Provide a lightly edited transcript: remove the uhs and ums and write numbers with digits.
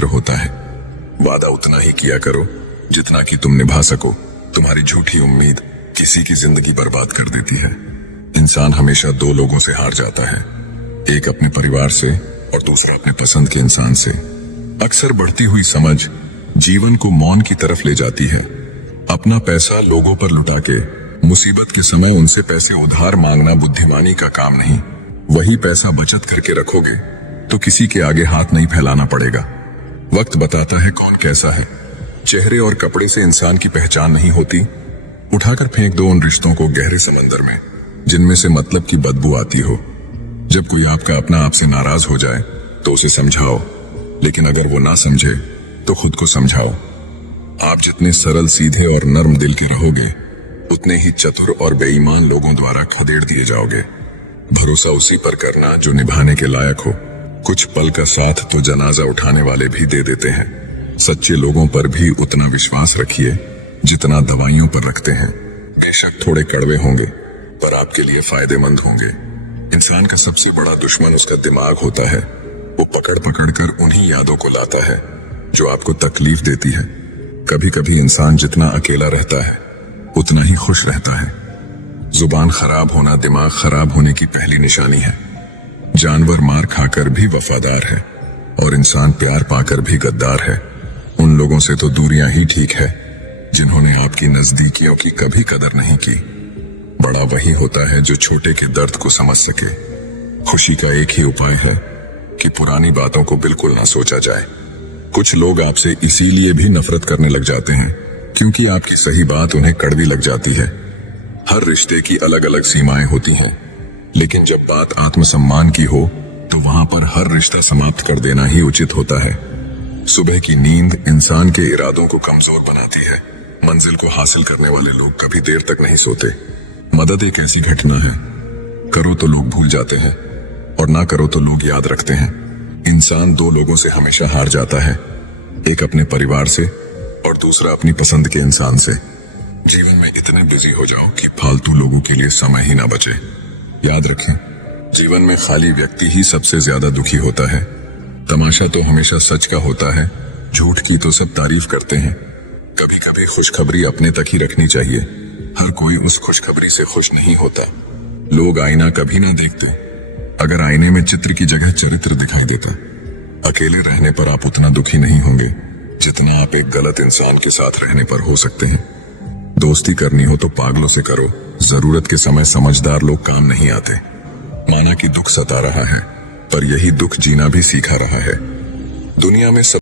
मित्र होता है। वादा उतना ही किया करो जितना कि तुम निभा सको। तुम्हारी झूठी उम्मीद किसी की जिंदगी बर्बाद कर देती है। इंसान हमेशा दो लोगों से हार जाता है, एक अपने परिवार से और दूसरा अपने पसंद के इंसान से। अक्सर बढ़ती हुई समझ जीवन को मौन की तरफ ले जाती है। अपना पैसा लोगों पर लुटा के मुसीबत के समय उनसे पैसे उधार मांगना बुद्धिमानी का काम नहीं। वही पैसा बचत करके रखोगे तो किसी के आगे हाथ नहीं फैलाना पड़ेगा। वक्त बताता है कौन कैसा है। चेहरे और कपड़े से इंसान की पहचान नहीं होती। उठाकर फेंक दो उन रिश्तों को गहरे समंदर में जिनमें से मतलब की बदबू आती हो। जब कोई आपका अपना आपसे नाराज हो जाए तो उसे समझाओ, लेकिन अगर वो ना समझे तो खुद को समझाओ। आप जितने सरल, सीधे और नर्म दिल के रहोगे उतने ही चतुर और बेईमान लोगों द्वारा खदेड़ दिए जाओगे। भरोसा उसी पर करना जो निभाने के लायक हो। कुछ पल का साथ तो जनाजा उठाने वाले भी दे देते हैं। सच्चे लोगों पर भी उतना विश्वास रखिए जितना दवाइयों पर रखते हैं। बेशक थोड़े कड़वे होंगे पर आपके लिए फायदेमंद होंगे। इंसान का सबसे बड़ा दुश्मन उसका दिमाग होता है। वो पकड़ पकड़ कर उन्हीं यादों को लाता है जो आपको तकलीफ देती है। कभी कभी इंसान जितना अकेला रहता है उतना ही खुश रहता है। जुबान खराब होना दिमाग खराब होने की पहली निशानी है। जानवर मार खाकर भी वफादार है और इंसान प्यार पाकर भी गद्दार है। उन लोगों से तो दूरियां ही ठीक है जिन्होंने आपकी नजदीकियों की कभी कदर नहीं की। बड़ा वही होता है जो छोटे के दर्द को समझ सके। खुशी का एक ही उपाय है कि पुरानी बातों को बिल्कुल ना सोचा जाए। कुछ लोग आपसे इसीलिए भी नफरत करने लग जाते हैं क्योंकि आपकी सही बात उन्हें कड़वी लग जाती है। हर रिश्ते की अलग अलग सीमाएं होती हैं, लेकिन जब बात आत्मसम्मान की हो तो वहां पर हर रिश्ता समाप्त कर देना ही उचित होता है। सुबह की नींद इंसान के इरादों को कमजोर बनाती है। मंजिल को हासिल करने वाले लोग कभी देर तक नहीं सोते। मदद एक ऐसी घटना है, करो तो लोग भूल जाते हैं और ना करो तो लोग याद रखते हैं। इंसान दो लोगों से हमेशा हार जाता है, एक अपने परिवार से और दूसरा अपनी पसंद के इंसान से। जीवन में इतने बिजी हो जाओ कि फालतू लोगों के लिए समय ही ना बचे। याद रखें, जीवन में खाली व्यक्ति ही सबसे ज्यादा दुखी होता है। तमाशा तो हमेशा सच का होता है, झूठ की तो सब तारीफ करते हैं। कभी कभी खुशखबरी अपने तक ही रखनी चाहिए। हर कोई उस खुशखबरी से खुश नहीं होता। लोग आईना कभी ना देखते अगर आईने में चित्र की जगह चरित्र दिखाई देता। अकेले रहने पर आप उतना दुखी नहीं होंगे जितना आप एक गलत इंसान के साथ रहने पर हो सकते हैं। दोस्ती करनी हो तो पागलों से करो, जरूरत के समय समझदार लोग काम नहीं आते। माना कि दुख सता रहा है पर यही दुख जीना भी सीखा रहा है। दुनिया में सब